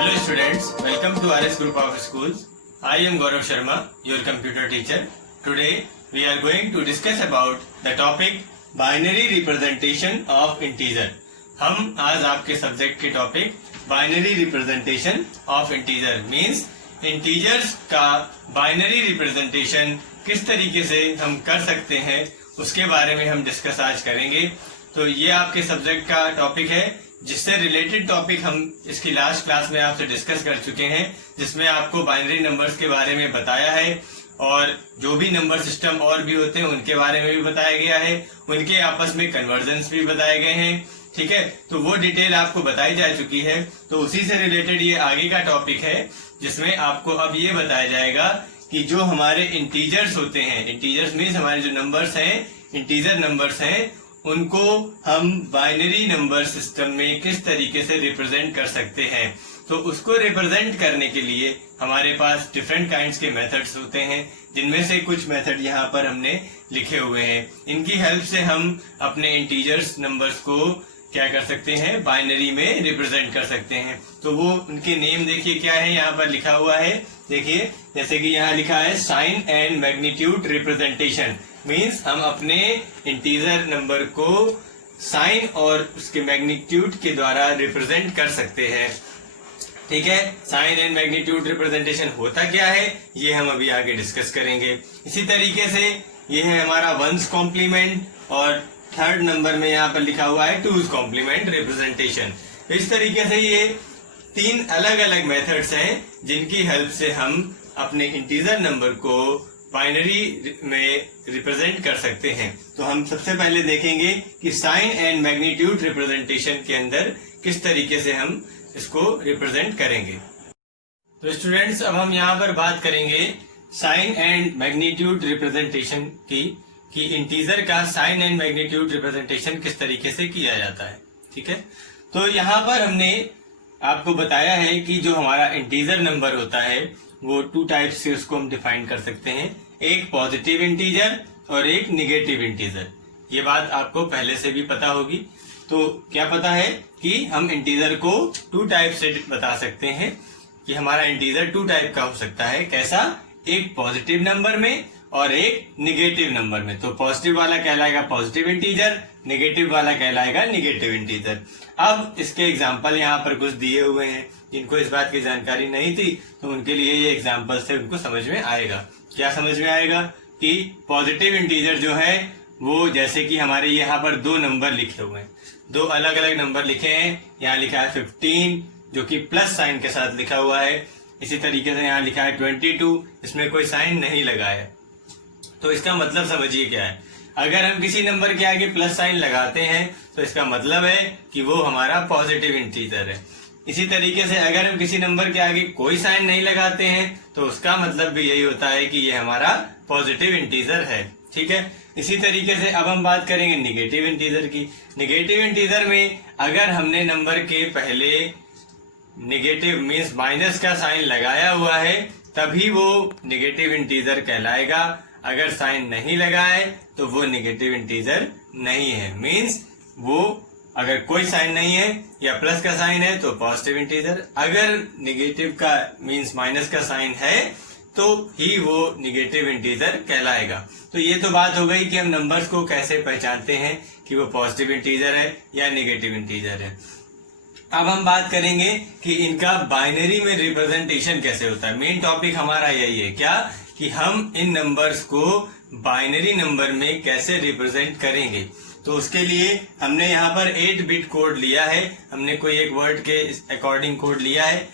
Hello students, welcome to RS Group of Schools. I am Gaurav Sharma, your computer teacher. Today we are going to discuss about the topic binary representation of integer. हम आज आपके subject के topic binary representation of integer means integers का binary representation किस तरीके से हम कर सकते हैं उसके बारे में हम डिस्कस आज करेंगे। तो ये आपके सब्जेक्ट का टॉपिक है जिससे रिलेटेड टॉपिक हम इसकी लास्ट क्लास में आपसे डिस्कस कर चुके हैं, जिसमें आपको बाइनरी नंबर्स के बारे में बताया है और जो भी नंबर सिस्टम और भी होते हैं उनके बारे में भी बताया गया है, उनके आपस में कन्वर्जन्स भी बताए गए हैं। ठीक है, तो वो डिटेल आपको बताई जा चुकी है। तो उसी से रिलेटेड ये आगे का टॉपिक है जिसमें आपको अब ये बताया जाएगा कि जो हमारे इंटीजर्स होते हैं, इंटीजर्स मीन्स हमारे जो नंबर्स हैं, इंटीजर नंबर्स हैं, उनको हम बाइनरी नंबर सिस्टम में किस तरीके से रिप्रेजेंट कर सकते हैं। तो उसको रिप्रेजेंट करने के लिए हमारे पास डिफरेंट काइंड्स के मेथड्स होते हैं, जिनमें से कुछ मेथड यहाँ पर हमने लिखे हुए हैं। इनकी हेल्प से हम अपने इंटीजर्स नंबर्स को क्या कर सकते हैं, बाइनरी में रिप्रेजेंट कर सकते हैं। तो वो उनके नेम देखिए क्या है, यहाँ पर लिखा हुआ है। देखिए जैसे कि यहाँ लिखा है sign and magnitude representation means हम अपने इंटीजर नंबर को साइन और उसके मैग्नीट्यूड के द्वारा रिप्रेजेंट कर सकते हैं। ठीक है, साइन एंड मैग्नीट्यूड रिप्रेजेंटेशन होता क्या है ये हम अभी आगे डिस्कस करेंगे। इसी तरीके से ये है हमारा वंस कॉम्प्लीमेंट और थर्ड नंबर में यहाँ पर लिखा हुआ है टूज कॉम्प्लीमेंट रिप्रेजेंटेशन। इस तरीके से ये तीन अलग अलग मेथड्स हैं जिनकी हेल्प से हम अपने इंटीजर नंबर को बाइनरी में रिप्रेजेंट कर सकते हैं। तो हम सबसे पहले देखेंगे कि साइन एंड मैग्नीट्यूड रिप्रेजेंटेशन के अंदर किस तरीके से हम इसको रिप्रेजेंट करेंगे। तो स्टूडेंट्स अब हम यहाँ पर बात करेंगे साइन एंड मैग्नीट्यूड रिप्रेजेंटेशन की, कि इंटीजर का साइन एंड मैग्नीट्यूड रिप्रेजेंटेशन किस तरीके से किया जाता है। ठीक है, तो यहाँ पर हमने आपको बताया है कि जो हमारा इंटीजर नंबर होता है वो टू टाइप्स से उसको हम डिफाइन कर सकते हैं, एक पॉजिटिव इंटीजर और एक निगेटिव इंटीजर। ये बात आपको पहले से भी पता होगी। तो क्या पता है कि हम इंटीजर को टू टाइप से बता सकते हैं कि हमारा इंटीजर टू टाइप का हो सकता है। कैसा, एक पॉजिटिव नंबर में और एक निगेटिव नंबर में। तो पॉजिटिव वाला कहलाएगा पॉजिटिव इंटीजर, निगेटिव वाला कहलाएगा निगेटिव इंटीजर। अब इसके एग्जाम्पल यहाँ पर कुछ दिए हुए हैं, जिनको इस बात की जानकारी नहीं थी तो उनके लिए ये एग्जाम्पल से उनको समझ में आएगा। क्या समझ में आएगा कि पॉजिटिव इंटीजर जो है वो जैसे कि हमारे यहाँ पर दो नंबर लिखे हुए हैं, दो अलग अलग नंबर लिखे हैं। यहाँ लिखा है 15 जो कि प्लस साइन के साथ लिखा हुआ है। इसी तरीके से यहाँ लिखा है 22, इसमें कोई साइन नहीं लगा है। तो इसका मतलब समझिए क्या है, अगर हम किसी नंबर के आगे प्लस साइन लगाते हैं तो इसका मतलब है कि वो हमारा पॉजिटिव इंटीजर है। इसी तरीके से अगर हम किसी नंबर के आगे कोई साइन नहीं लगाते हैं तो उसका मतलब भी यही होता है कि ये हमारा पॉजिटिव इंटीजर है। ठीक है, इसी तरीके से अब हम बात करेंगे निगेटिव इंटीजर की। निगेटिव इंटीजर में अगर हमने नंबर के पहले निगेटिव मीन्स माइनस का साइन लगाया हुआ है तभी वो निगेटिव इंटीजर कहलाएगा। अगर साइन नहीं लगा है तो वो निगेटिव इंटीजर नहीं है। मीन्स वो अगर कोई साइन नहीं है या प्लस का साइन है तो पॉजिटिव इंटीजर, अगर निगेटिव का मीन्स माइनस का साइन है तो ही वो निगेटिव इंटीजर कहलाएगा। तो ये तो बात हो गई कि हम नंबर्स को कैसे पहचानते हैं कि वो पॉजिटिव इंटीजर है या निगेटिव इंटीजर है। अब हम बात करेंगे कि इनका बाइनरी में रिप्रेजेंटेशन कैसे होता है। मेन टॉपिक हमारा यही है क्या, कि हम इन नंबर्स को बाइनरी नंबर में कैसे रिप्रेजेंट करेंगे। तो उसके लिए हमने यहाँ पर 8 बिट कोड लिया है। हमने कोई एक वर्ड के अकॉर्डिंग कोड लिया है।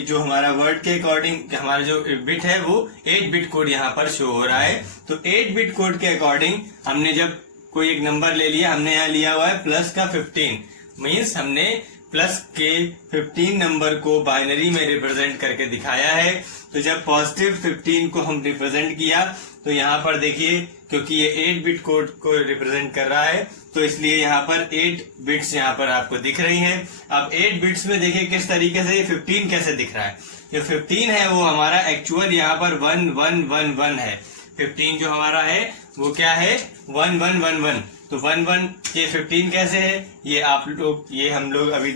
जो हमारा वर्ड के अकॉर्डिंग हमारा जो बिट है वो 8 बिट कोड यहाँ पर शो हो रहा है। तो 8 बिट कोड के अकॉर्डिंग हमने जब कोई एक नंबर ले लिया, हमने यहाँ लिया हुआ है प्लस का 15 मीन्स हमने प्लस के 15 नंबर को बाइनरी में रिप्रेजेंट करके दिखाया है। तो जब पॉजिटिव 15 को हम रिप्रेजेंट किया तो यहाँ पर देखिए, क्योंकि ये 8 बिट कोड को रिप्रेजेंट कर रहा है तो इसलिए यहाँ पर 8 बिट्स यहाँ पर आपको दिख रही हैं। अब 8 बिट्स में देखिए किस तरीके से ये 15 कैसे दिख रहा है। जो 15 है वो हमारा एक्चुअल यहाँ पर 1111 है। 15 जो हमारा है वो क्या है, 1111। तो 11 ये 15 कैसे है, ये आप लोग, ये हम लोग अभी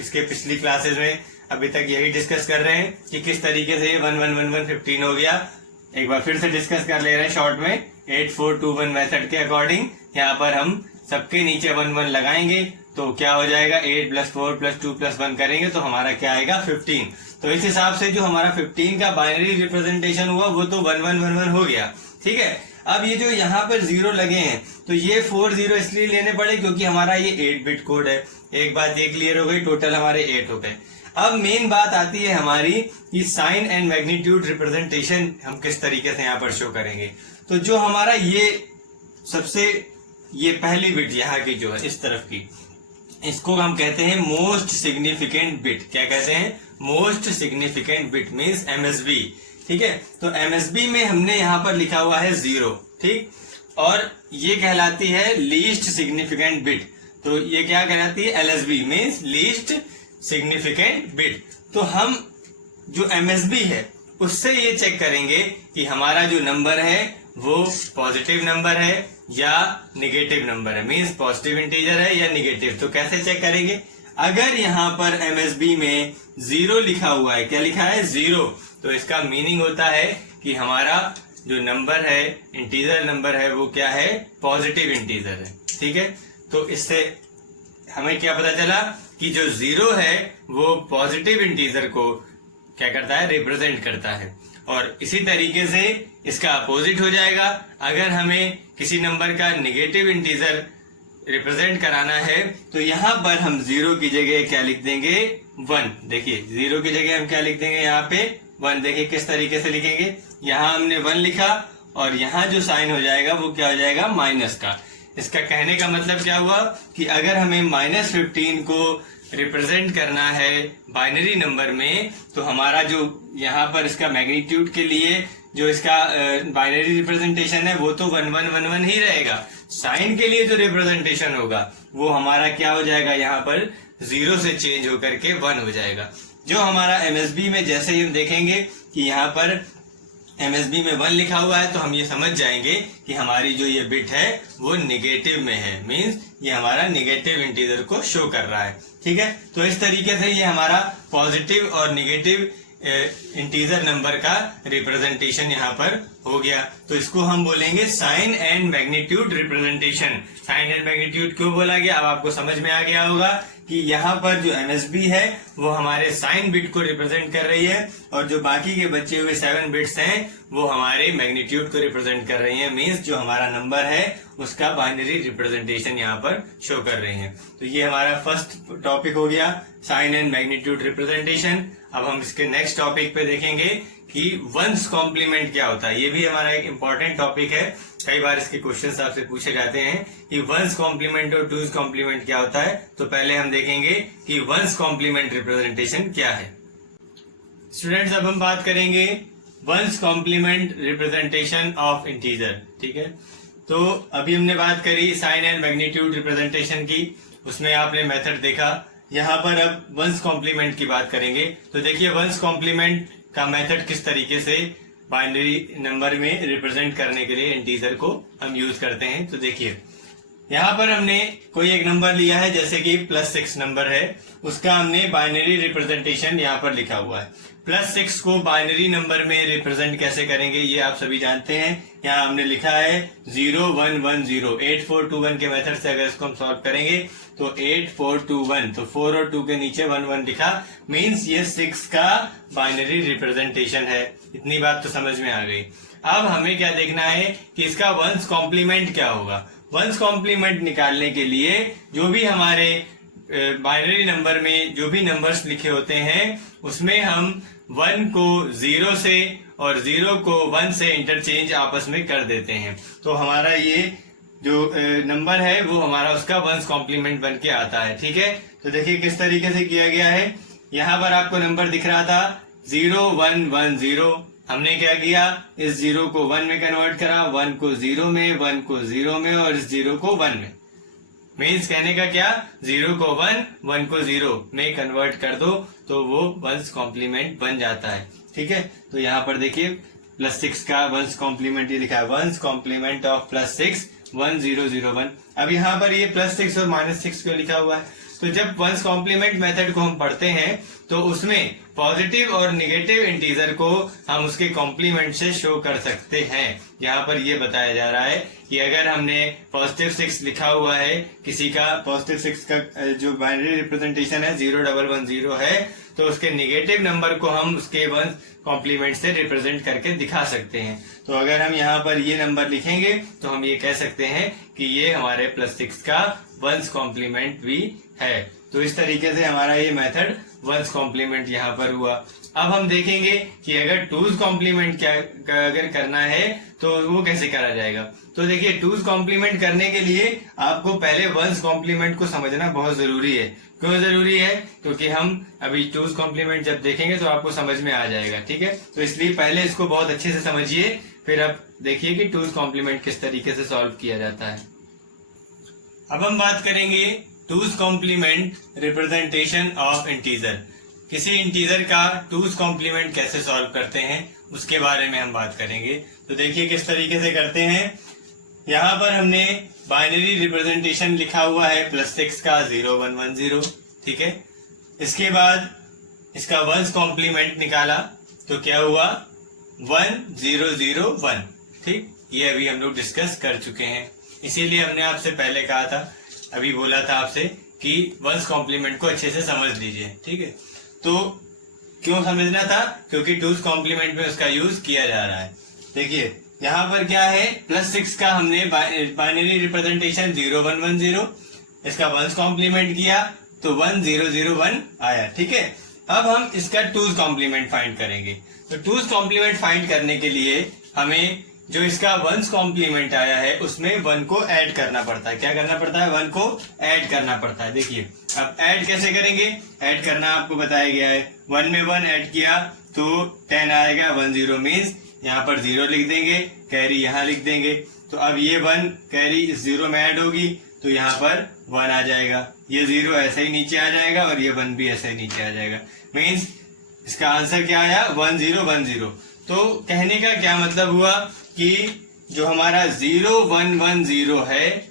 इसके पिछली क्लासेस में अभी तक यही डिस्कस कर रहे हैं कि किस तरीके से ये 1 1 1 1 15 हो गया। एक बार फिर से डिस्कस कर ले रहे हैं शॉर्ट में 8 4 2 1 मेथड के अकॉर्डिंग। यहाँ पर हम सबके नीचे 1 1 लगाएंगे तो क्या हो जाएगा 8 + 4 + 2 + 1 करेंगे तो हमारा क्या आएगा 15। तो इस हिसाब से जो हमारा 15 का बाइनरी रिप्रेजेंटेशन हुआ वो तो 1 1 1 1 हो गया। ठीक है, अब ये जो यहाँ पर 0 लगे हैं तो ये 4 0 इसलिए लेने पड़े क्योंकि हमारा ये 8 बिट कोड है। एक बात ये क्लियर हो गई, टोटल हमारे 8 हो गए। अब मेन बात आती है हमारी कि साइन एंड मैग्नीट्यूड रिप्रेजेंटेशन हम किस तरीके से यहाँ पर शो करेंगे। तो जो हमारा ये सबसे ये पहली बिट यहाँ की जो है इस तरफ की, इसको हम कहते हैं मोस्ट सिग्निफिकेंट बिट। क्या कहते हैं? Most significant bit means MSB. ठीक है, तो एमएसबी में हमने यहाँ पर लिखा हुआ है 0। ठीक, और ये कहलाती है लीस्ट सिग्निफिकेंट बिट। तो ये क्या कहलाती है? LSB means least significant bit. तो हम जो एमएसबी है उससे ये चेक करेंगे कि हमारा जो नंबर है वो पॉजिटिव नंबर है या निगेटिव नंबर है, मींस पॉजिटिव इंटीजर है या निगेटिव। तो कैसे चेक करेंगे? अगर यहाँ पर एमएसबी में 0 लिखा हुआ है, क्या लिखा है? 0, तो इसका मीनिंग होता है कि हमारा जो नंबर है, इंटीजर नंबर है, वो क्या है? पॉजिटिव इंटीजर है। ठीक है, तो इससे हमें क्या पता चला कि जो 0 है वो पॉजिटिव इंटीजर को क्या करता है? रिप्रेजेंट करता है। और इसी तरीके से इसका अपोजिट हो जाएगा। अगर हमें किसी नंबर का निगेटिव इंटीजर रिप्रेजेंट कराना है तो यहाँ पर हम 0 की जगह क्या लिख देंगे? 1। देखिए 0 की जगह हम क्या लिख देंगे? यहाँ पे 1। देखिए किस तरीके से लिखेंगे, यहाँ हमने 1 लिखा और यहाँ जो साइन हो जाएगा वो क्या हो जाएगा? माइनस का। इसका कहने का मतलब क्या हुआ कि अगर हमें -15 को रिप्रेजेंट करना है बाइनरी नंबर में तो हमारा जो यहाँ पर इसका मैग्नीट्यूड के लिए जो इसका बाइनरी रिप्रेजेंटेशन है वो तो 1 1 1 1 ही रहेगा। साइन के लिए जो रिप्रेजेंटेशन होगा वो हमारा क्या हो जाएगा? यहाँ पर 0 से चेंज होकर के 1 हो जाएगा। जो हमारा एमएसबी में जैसे ही हम देखेंगे कि यहाँ पर एमएसबी में 1 लिखा हुआ है तो हम ये समझ जाएंगे कि हमारी जो ये बिट है वो निगेटिव में है, मींस ये हमारा निगेटिव इंटीजर को शो कर रहा है। ठीक है, तो इस तरीके से ये हमारा पॉजिटिव और निगेटिव इंटीजर नंबर का रिप्रेजेंटेशन यहाँ पर हो गया। तो इसको हम बोलेंगे sign and magnitude representation. Sign and magnitude क्यों बोला गया अब आपको समझ में आ गया होगा कि यहाँ पर जो एमएसबी है वो हमारे साइन बिट को रिप्रेजेंट कर रही है और जो बाकी के बचे हुए 7 बिट्स हैं वो हमारे मैग्नीट्यूड को रिप्रेजेंट कर रही हैं, मींस जो हमारा नंबर है उसका बाइनरी रिप्रेजेंटेशन यहाँ पर शो कर रही हैं। तो ये हमारा फर्स्ट टॉपिक हो गया, साइन एंड मैग्नीट्यूड रिप्रेजेंटेशन। अब हम इसके नेक्स्ट टॉपिक पे देखेंगे कि वंस कॉम्प्लीमेंट क्या होता है। ये भी हमारा एक इम्पोर्टेंट टॉपिक है, कई बार इसके क्वेश्चन आपसे पूछे जाते हैं कि वंस कॉम्प्लीमेंट और टूज कॉम्प्लीमेंट क्या होता है। तो पहले हम देखेंगे कि वंस कॉम्प्लीमेंट रिप्रेजेंटेशन क्या है। स्टूडेंट्स, अब हम बात करेंगे one's complement representation of integer. ठीक है, तो अभी हमने बात करी साइन एंड मैग्नीट्यूड रिप्रेजेंटेशन की, उसमें आपने मेथड देखा। यहाँ पर अब वंस कॉम्प्लीमेंट की बात करेंगे। तो देखिए वंस कॉम्प्लीमेंट का मेथड किस तरीके से बाइनरी नंबर में रिप्रेजेंट करने के लिए इंटीजर को हम यूज करते हैं। तो देखिए यहाँ पर हमने कोई एक नंबर लिया है, जैसे कि +6 नंबर है, उसका हमने बाइनरी रिप्रेजेंटेशन यहाँ पर लिखा हुआ है। +6 को बाइनरी नंबर में रिप्रेजेंट कैसे करेंगे ये आप सभी जानते हैं। यहाँ हमने लिखा है 0 1 1 0। 8 4 2 1 के मेथड से अगर इसको हम सॉल्व करेंगे तो 8 4 2 1, तो 4 और 2 के नीचे 1 1 लिखा, मीन्स ये 6 का बाइनरी रिप्रेजेंटेशन है। इतनी बात तो समझ में आ गई। अब हमें क्या देखना है कि इसका वंस कॉम्प्लीमेंट क्या होगा। वंस कॉम्प्लीमेंट निकालने के लिए जो भी हमारे बाइनरी नंबर में जो भी नंबर्स लिखे होते हैं उसमें हम 1 को 0 से और 0 को 1 से इंटरचेंज आपस में कर देते हैं। तो हमारा ये जो नंबर है वो हमारा उसका वंस कॉम्प्लीमेंट बन के आता है। ठीक है, तो देखिए किस तरीके से किया गया है। यहाँ पर आपको नंबर दिख रहा था 0 1 1 0। हमने क्या किया, इस 0 को 1 में कन्वर्ट करा, 1 को 0 में, 1 को 0 में और इस 0 को 1 में। मीन्स कहने का क्या, 0 को 1, 1 को 0 में कन्वर्ट कर दो तो वो वंस कॉम्प्लीमेंट बन जाता है। ठीक है, तो यहाँ पर देखिए +6 का वंस कॉम्प्लीमेंट ये लिखा है, वंस कॉम्प्लीमेंट ऑफ +6 1 0 0 1। अब यहाँ पर ये +6 और -6 क्यों लिखा हुआ है, तो तो जब वंस कॉम्प्लीमेंट मेथड को हम पढ़ते हैं तो उसमें पॉजिटिव और निगेटिव इंटीजर को हम उसके कॉम्प्लीमेंट से शो कर सकते हैं। यहाँ पर ये बताया जा रहा है कि अगर हमने पॉजिटिव 6 लिखा हुआ है, किसी का पॉजिटिव 6 का जो बाइनरी रिप्रेजेंटेशन है 0110 है, तो उसके निगेटिव नंबर को हम उसके वंस कॉम्प्लीमेंट से रिप्रेजेंट करके दिखा सकते हैं। तो अगर हम यहाँ पर ये नंबर लिखेंगे तो हम ये कह सकते हैं कि ये हमारे +6 का वंस कॉम्प्लीमेंट भी है। तो इस तरीके से हमारा ये मेथड वंस कॉम्प्लीमेंट यहाँ पर हुआ। अब हम देखेंगे कि अगर टूज कॉम्प्लीमेंट अगर करना है तो वो कैसे करा जाएगा। तो देखिए, टूज कॉम्प्लीमेंट करने के लिए आपको पहले वंस कॉम्प्लीमेंट को समझना बहुत जरूरी है। क्यों जरूरी है? क्योंकि हम अभी टूज कॉम्प्लीमेंट जब देखेंगे तो आपको समझ में आ जाएगा, ठीक है। तो इसलिए पहले इसको बहुत अच्छे से समझिए, फिर अब देखिए कि टूज कॉम्प्लीमेंट किस तरीके से सॉल्व किया जाता है। अब हम बात करेंगे two's complement representation of integer. किसी इंटीजर का टूज कॉम्प्लीमेंट कैसे सॉल्व करते हैं उसके बारे में हम बात करेंगे। तो देखिए किस तरीके से करते हैं। यहाँ पर हमने बाइनरी रिप्रेजेंटेशन लिखा हुआ है +6 का 0110, ठीक है। इसके बाद इसका वंस कॉम्प्लीमेंट निकाला तो क्या हुआ 1001, ठीक। ये अभी हम लोग डिस्कस कर चुके हैं, इसीलिए हमने आपसे पहले कहा था, अभी बोला था आपसे कि वंस कॉम्प्लीमेंट को अच्छे से समझ लीजिए, ठीक है। तो क्यों समझना था? क्योंकि टूज कॉम्प्लीमेंट में उसका यूज किया जा रहा है। देखिए यहाँ पर क्या है, +6 का हमने बाइनरी रिप्रेजेंटेशन 0110, इसका वंस कॉम्प्लीमेंट किया तो 1001 आया, ठीक है। अब हम इसका टूज कॉम्प्लीमेंट फाइंड करेंगे। तो टूज कॉम्प्लीमेंट फाइंड करने के लिए हमें जो इसका वंस कॉम्प्लीमेंट आया है उसमें 1 को ऐड करना पड़ता है। क्या करना पड़ता है? 1 को ऐड करना पड़ता है। देखिए अब ऐड कैसे करेंगे, ऐड करना आपको बताया गया है। 1 में 1 ऐड किया तो 10 आएगा, 10 मीन्स यहाँ पर 0 लिख देंगे, कैरी यहाँ लिख देंगे। तो अब ये 1 कैरी इस 0 में ऐड होगी तो यहाँ पर 1 आ जाएगा, ये 0 ऐसे ही नीचे आ जाएगा और ये 1 भी ऐसे ही नीचे आ जाएगा। मीन्स इसका आंसर क्या आया? 1010। तो कहने का क्या मतलब हुआ कि जो हमारा 0110 है,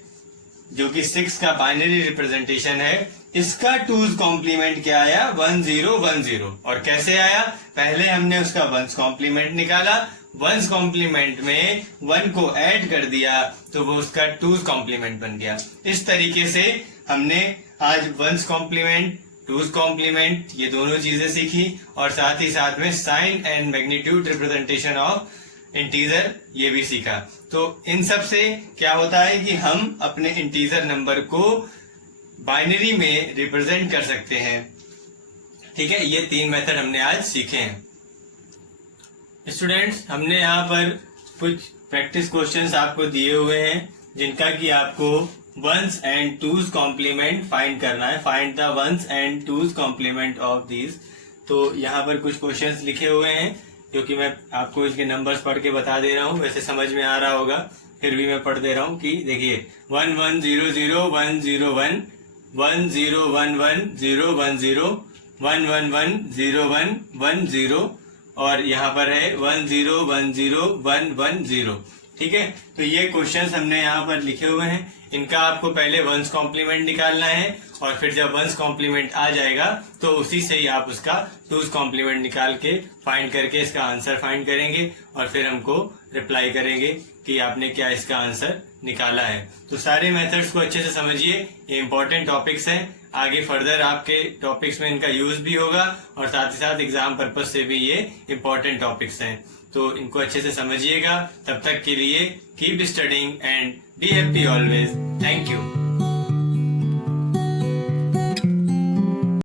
जो कि 6 का बाइनरी रिप्रेजेंटेशन है, इसका टूज कॉम्प्लीमेंट क्या आया? 1010। और कैसे आया? पहले हमने उसका वंस कॉम्प्लीमेंट निकाला, वंस कॉम्प्लीमेंट में 1 को ऐड कर दिया तो वो उसका टूज कॉम्प्लीमेंट बन गया। इस तरीके से हमने आज वंस कॉम्प्लीमेंट, टूज कॉम्प्लीमेंट, ये दोनों चीजें सीखी और साथ ही साथ में sign and magnitude representation of integer ये भी सीखा। तो इन सब से क्या होता है कि हम अपने इंटीजर नंबर को बाइनरी में रिप्रेजेंट कर सकते हैं, ठीक है। ये 3 मेथड हमने आज सीखे हैं। स्टूडेंट्स, हमने यहाँ पर कुछ प्रैक्टिस क्वेश्चंस आपको दिए हुए हैं जिनका कि आपको one's and two's complement find करना है। Find the one's and two's complement of these. तो यहाँ पर कुछ क्वेश्चंस लिखे हुए हैं जो कि मैं आपको इसके नंबर्स पढ़ के बता दे रहा हूँ, वैसे समझ में आ रहा होगा, फिर भी मैं पढ़ दे रहा हूँ कि देखिए 1100 101 1011 010 111 0110 और यहाँ पर है 1010110, ठीक है। तो ये क्वेश्चंस हमने यहाँ पर लिखे हुए हैं। इनका आपको पहले वंस कॉम्प्लीमेंट निकालना है और फिर जब वंस कॉम्प्लीमेंट आ जाएगा तो उसी से ही आप उसका टूज कॉम्प्लीमेंट निकाल के फाइंड करके इसका आंसर फाइंड करेंगे और फिर हमको रिप्लाई करेंगे कि आपने क्या इसका आंसर निकाला है। तो सारे मेथड्स को अच्छे से समझिए, ये इंपॉर्टेंट टॉपिक्स हैं। आगे फर्दर आपके टॉपिक्स में इनका यूज भी होगा और साथ ही साथ एग्जाम पर्पज से भी ये इंपॉर्टेंट टॉपिक्स हैं। तो इनको अच्छे से समझिएगा। तब तक के लिए keep studying and be happy always. Thank you.